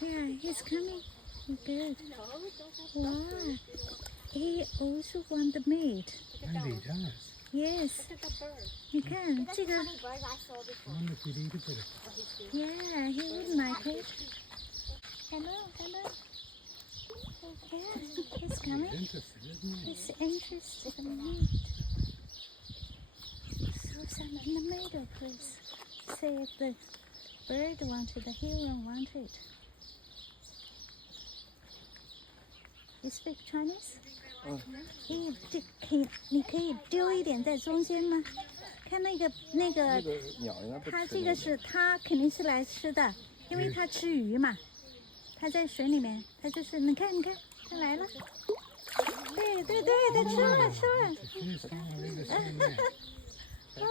Yeah, he's coming. Good. Wow. He also want the mate. Maybe he does. Yes. 你看这个 I wonder if he'd eat a bit of it. Yeah, he would like it. Hello. Yeah, he's coming. He's interested, isn't he? He's interested in the meat. So stand in the middle, please. See if the bird wanted, the heron wanted. You speak Chinese? 你可以丢一点在中间吗？看那个那个鸟应该不吃。它这个是它肯定是来吃的，因为它吃鱼嘛。它在水里面，它就是你看，它来了。对，它吃了。It's a fish down on the other side there. 啊